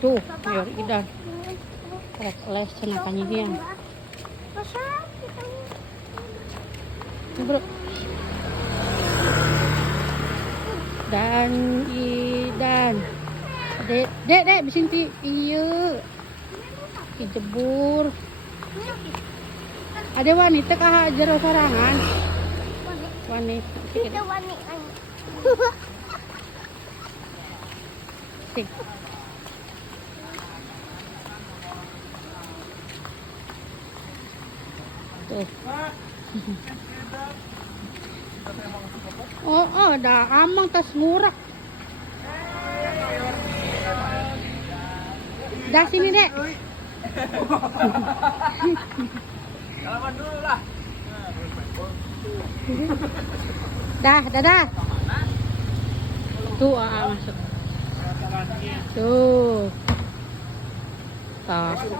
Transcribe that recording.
Tuh, ayo Idan. Les cenakannya dia. Bro. Dan Idan. Dek, bisinti iya. Dijebur. Ada wanita kah jero sorangan? Wanita. Itu wanita. Sih. Tuh. Oh, ada amang tas ngurak. Dah sini, Dek. Salaman dulu lah. Dah. Tuh, masuk. Tuh. Tuh.